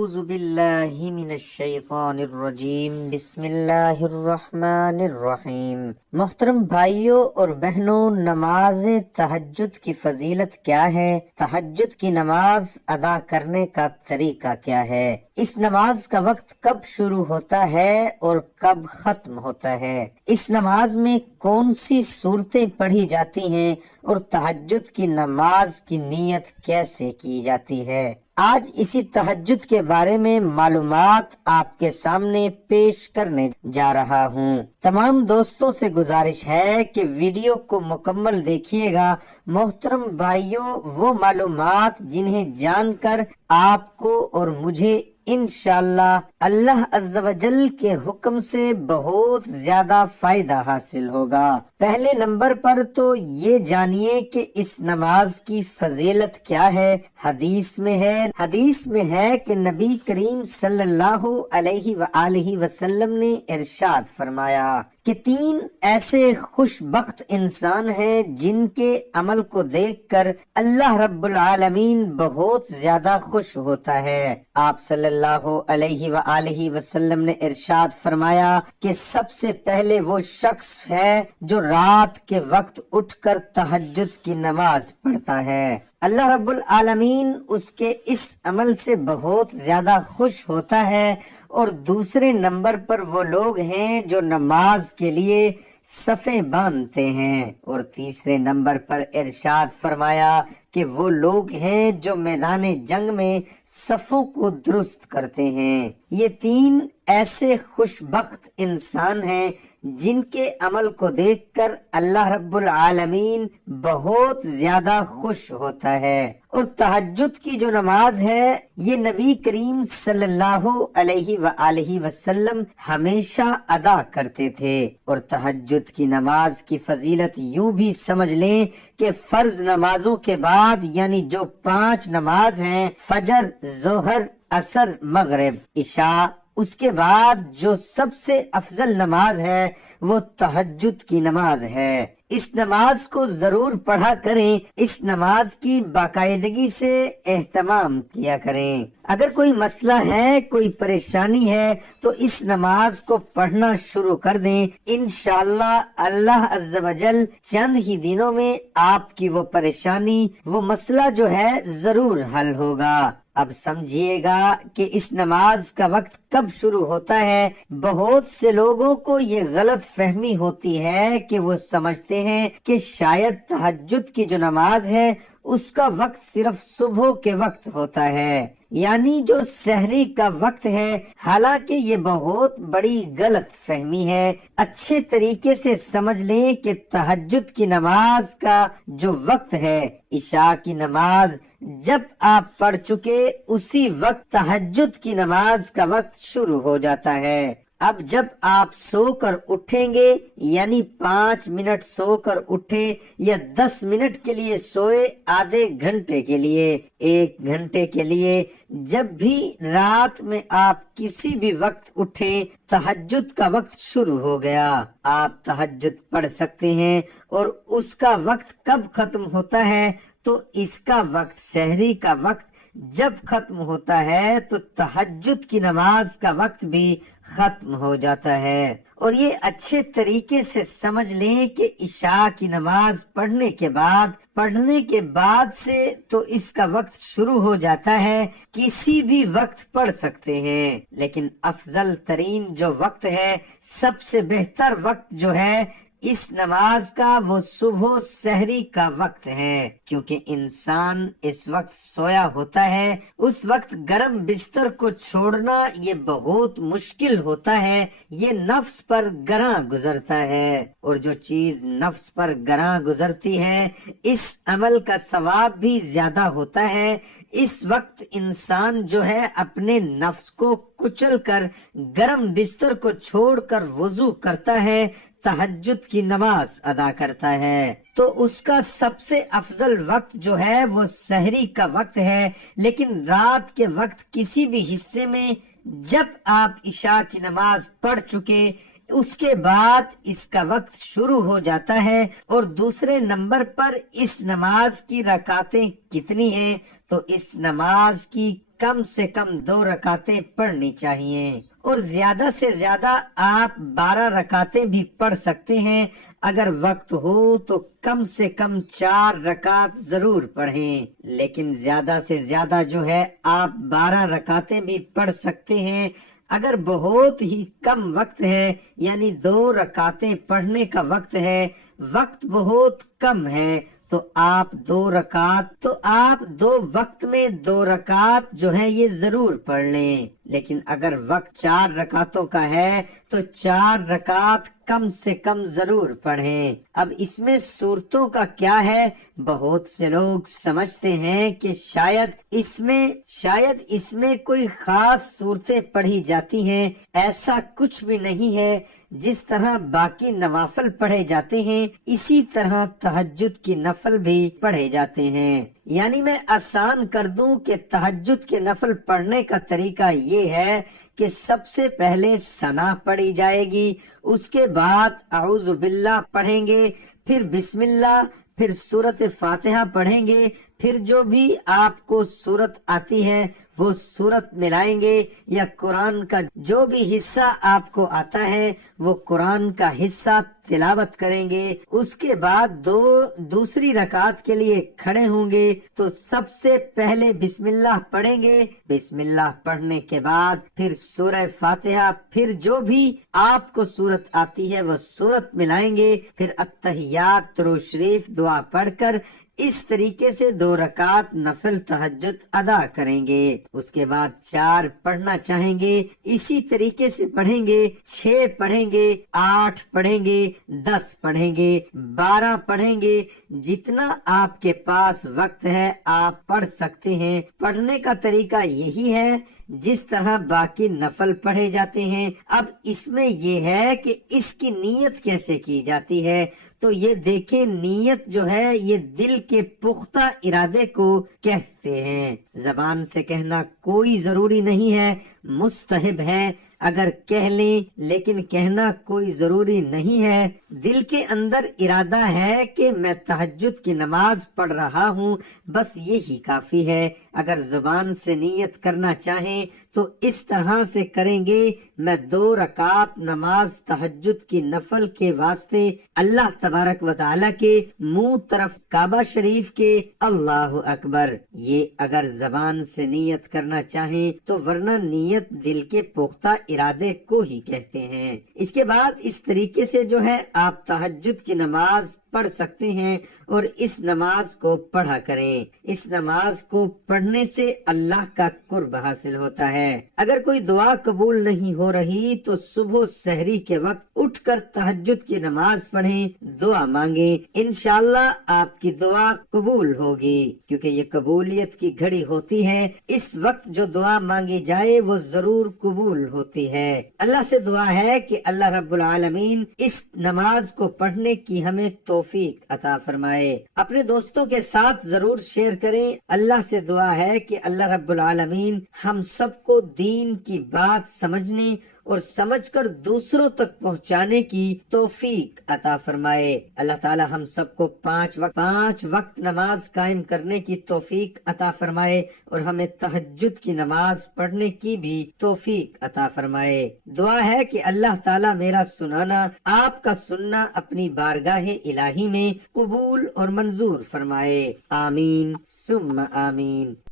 اعوذ باللہ من الشیطان الرجیم بسم اللہ الرحمن الرحیم۔ محترم بھائیوں اور بہنوں، نماز تہجد کی فضیلت کیا ہے؟ تہجد کی نماز ادا کرنے کا طریقہ کیا ہے؟ اس نماز کا وقت کب شروع ہوتا ہے اور کب ختم ہوتا ہے؟ اس نماز میں کون سی صورتیں پڑھی جاتی ہیں اور تہجد کی نماز کی نیت کیسے کی جاتی ہے؟ آج اسی تہجد کے بارے میں معلومات آپ کے سامنے پیش کرنے جا رہا ہوں۔ تمام دوستوں سے گزارش ہے کہ ویڈیو کو مکمل دیکھیے گا۔ محترم بھائیوں، وہ معلومات جنہیں جان کر آپ کو اور مجھے انشاءاللہ اللہ عز و جل کے حکم سے بہت زیادہ فائدہ حاصل ہوگا۔ پہلے نمبر پر تو یہ جانیے کہ اس نماز کی فضیلت کیا ہے۔ حدیث میں ہے کہ نبی کریم صلی اللہ علیہ وآلہ وسلم نے ارشاد فرمایا کہ 3 ایسے خوش بخت انسان ہیں جن کے عمل کو دیکھ کر اللہ رب العالمین بہت زیادہ خوش ہوتا ہے۔ آپ صلی اللہ علیہ وآلہ وسلم نے ارشاد فرمایا کہ سب سے پہلے وہ شخص ہے جو رات کے وقت اٹھ کر تہجد کی نماز پڑھتا ہے۔ اللہ رب العالمین اس کے اس عمل سے بہت زیادہ خوش ہوتا ہے۔ اور دوسرے نمبر پر وہ لوگ ہیں جو نماز کے لیے صفیں باندھتے ہیں، اور تیسرے نمبر پر ارشاد فرمایا کہ وہ لوگ ہیں جو میدان جنگ میں صفوں کو درست کرتے ہیں۔ یہ 3 ایسے خوش بخت انسان ہیں جن کے عمل کو دیکھ کر اللہ رب العالمین بہت زیادہ خوش ہوتا ہے۔ اور تہجد کی جو نماز ہے یہ نبی کریم صلی اللہ علیہ وآلہ وسلم ہمیشہ ادا کرتے تھے۔ اور تہجد کی نماز کی فضیلت یوں بھی سمجھ لیں کہ فرض نمازوں کے بعد یعنی جو 5 نماز ہیں، فجر، ظہر، عصر، مغرب، عشاء، اس کے بعد جو سب سے افضل نماز ہے وہ تہجد کی نماز ہے۔ اس نماز کو ضرور پڑھا کریں، اس نماز کی باقاعدگی سے اہتمام کیا کریں۔ اگر کوئی مسئلہ ہے، کوئی پریشانی ہے تو اس نماز کو پڑھنا شروع کر دیں۔ انشاءاللہ اللہ عز و جل چند ہی دنوں میں آپ کی وہ پریشانی، وہ مسئلہ جو ہے ضرور حل ہوگا۔ اب سمجھیے گا کہ اس نماز کا وقت کب شروع ہوتا ہے۔ بہت سے لوگوں کو یہ غلط فہمی ہوتی ہے کہ وہ سمجھتے ہیں کہ شاید تہجد کی جو نماز ہے اس کا وقت صرف صبح کے وقت ہوتا ہے، یعنی جو سحری کا وقت ہے۔ حالانکہ یہ بہت بڑی غلط فہمی ہے۔ اچھے طریقے سے سمجھ لیں کہ تہجد کی نماز کا جو وقت ہے، عشاء کی نماز جب آپ پڑھ چکے اسی وقت تہجد کی نماز کا وقت شروع ہو جاتا ہے۔ اب جب آپ سو کر اٹھیں گے، یعنی 5 منٹ سو کر اٹھے یا 10 منٹ کے لیے سوئے، آدھے گھنٹے کے لیے، 1 گھنٹے کے لیے، جب بھی رات میں آپ کسی بھی وقت اٹھیں، تہجد کا وقت شروع ہو گیا، آپ تہجد پڑھ سکتے ہیں۔ اور اس کا وقت کب ختم ہوتا ہے؟ تو اس کا وقت، سحری کا وقت جب ختم ہوتا ہے تو تہجد کی نماز کا وقت بھی ختم ہو جاتا ہے۔ اور یہ اچھے طریقے سے سمجھ لیں کہ عشاء کی نماز پڑھنے کے بعد سے تو اس کا وقت شروع ہو جاتا ہے۔ کسی بھی وقت پڑھ سکتے ہیں، لیکن افضل ترین جو وقت ہے، سب سے بہتر وقت جو ہے اس نماز کا، وہ صبح سحری کا وقت ہے، کیونکہ انسان اس وقت سویا ہوتا ہے۔ اس وقت گرم بستر کو چھوڑنا یہ بہت مشکل ہوتا ہے، یہ نفس پر گراں گزرتا ہے، اور جو چیز نفس پر گراں گزرتی ہے اس عمل کا ثواب بھی زیادہ ہوتا ہے۔ اس وقت انسان جو ہے اپنے نفس کو کچل کر گرم بستر کو چھوڑ کر وضو کرتا ہے، تہجد کی نماز ادا کرتا ہے، تو اس کا سب سے افضل وقت جو ہے وہ سحری کا وقت ہے۔ لیکن رات کے وقت کسی بھی حصے میں جب آپ عشاء کی نماز پڑھ چکے اس کے بعد اس کا وقت شروع ہو جاتا ہے۔ اور دوسرے نمبر پر اس نماز کی رکعتیں کتنی ہیں؟ تو اس نماز کی کم سے کم 2 رکعتیں پڑھنی چاہیے، اور زیادہ سے زیادہ آپ 12 رکعتیں بھی پڑھ سکتے ہیں۔ اگر وقت ہو تو کم سے کم 4 رکعت ضرور پڑھیں، لیکن زیادہ سے زیادہ جو ہے آپ 12 رکعتیں بھی پڑھ سکتے ہیں۔ اگر بہت ہی کم وقت ہے، یعنی 2 رکعتیں پڑھنے کا وقت ہے، وقت بہت کم ہے، تو آپ 2 وقت میں 2 رکعت جو ہے یہ ضرور پڑھ لیں۔ لیکن اگر وقت 4 رکعتوں کا ہے تو 4 رکعت کم سے کم ضرور پڑھیں۔ اب اس میں صورتوں کا کیا ہے؟ بہت سے لوگ سمجھتے ہیں کہ شاید اس میں کوئی خاص صورتیں پڑھی جاتی ہیں۔ ایسا کچھ بھی نہیں ہے۔ جس طرح باقی نوافل پڑھے جاتے ہیں، اسی طرح تہجد کی نفل بھی پڑھے جاتے ہیں۔ یعنی میں آسان کر دوں کہ تہجد کے نفل پڑھنے کا طریقہ یہ ہے کہ سب سے پہلے ثنا پڑھی جائے گی، اس کے بعد اعوذ باللہ پڑھیں گے، پھر بسم اللہ، پھر سورۃ فاتحہ پڑھیں گے، پھر جو بھی آپ کو سورت آتی ہے وہ سورت ملائیں گے، یا قرآن کا جو بھی حصہ آپ کو آتا ہے وہ قرآن کا حصہ تلاوت کریں گے۔ اس کے بعد دوسری رکعت کے لیے کھڑے ہوں گے تو سب سے پہلے بسم اللہ پڑھیں گے، بسم اللہ پڑھنے کے بعد پھر سورہ فاتحہ، پھر جو بھی آپ کو سورت آتی ہے وہ سورت ملائیں گے، پھر التحیات، درود شریف، دعا پڑھ کر اس طریقے سے 2 رکعت نفل تہجد ادا کریں گے۔ اس کے بعد 4 پڑھنا چاہیں گے، اسی طریقے سے پڑھیں گے، 6 پڑھیں گے، 8 پڑھیں گے، 10 پڑھیں گے، 12 پڑھیں گے، جتنا آپ کے پاس وقت ہے آپ پڑھ سکتے ہیں۔ پڑھنے کا طریقہ یہی ہے جس طرح باقی نفل پڑھے جاتے ہیں۔ اب اس میں یہ ہے کہ اس کی نیت کیسے کی جاتی ہے، تو یہ دیکھیں، نیت جو ہے یہ دل کے پختہ ارادے کو کہتے ہیں۔ زبان سے کہنا کوئی ضروری نہیں ہے، مستحب ہے اگر کہہ لیں، لیکن کہنا کوئی ضروری نہیں ہے۔ دل کے اندر ارادہ ہے کہ میں تہجد کی نماز پڑھ رہا ہوں، بس یہی کافی ہے۔ اگر زبان سے نیت کرنا چاہیں تو اس طرح سے کریں گے، میں 2 رکعت نماز تہجد کی نفل کے واسطے اللہ تبارک و تعالیٰ کے منہ طرف کعبہ شریف کے اللہ اکبر، یہ اگر زبان سے نیت کرنا چاہیں تو، ورنہ نیت دل کے پختہ ارادے کو ہی کہتے ہیں۔ اس کے بعد اس طریقے سے جو ہے آپ تہجد کی نماز پڑھ سکتے ہیں، اور اس نماز کو پڑھا کریں۔ اس نماز کو پڑھنے سے اللہ کا قرب حاصل ہوتا ہے۔ اگر کوئی دعا قبول نہیں ہو رہی تو صبح سحری کے وقت اٹھ کر تہجد کی نماز پڑھیں، دعا مانگیں، انشاءاللہ آپ کی دعا قبول ہوگی، کیونکہ یہ قبولیت کی گھڑی ہوتی ہے۔ اس وقت جو دعا مانگی جائے وہ ضرور قبول ہوتی ہے۔ اللہ سے دعا ہے کہ اللہ رب العالمین اس نماز کو پڑھنے کی ہمیں توفیق عطا فرمائے۔ اپنے دوستوں کے ساتھ ضرور شیئر کریں۔ اللہ سے دعا ہے کہ اللہ رب العالمین ہم سب کو دین کی بات سمجھنے اور سمجھ کر دوسروں تک پہنچانے کی توفیق عطا فرمائے۔ اللہ تعالی ہم سب کو 5 وقت نماز قائم کرنے کی توفیق عطا فرمائے، اور ہمیں تہجد کی نماز پڑھنے کی بھی توفیق عطا فرمائے۔ دعا ہے کہ اللہ تعالی میرا سنانا، آپ کا سننا اپنی بارگاہ الہی میں قبول اور منظور فرمائے۔ آمین ثم آمین۔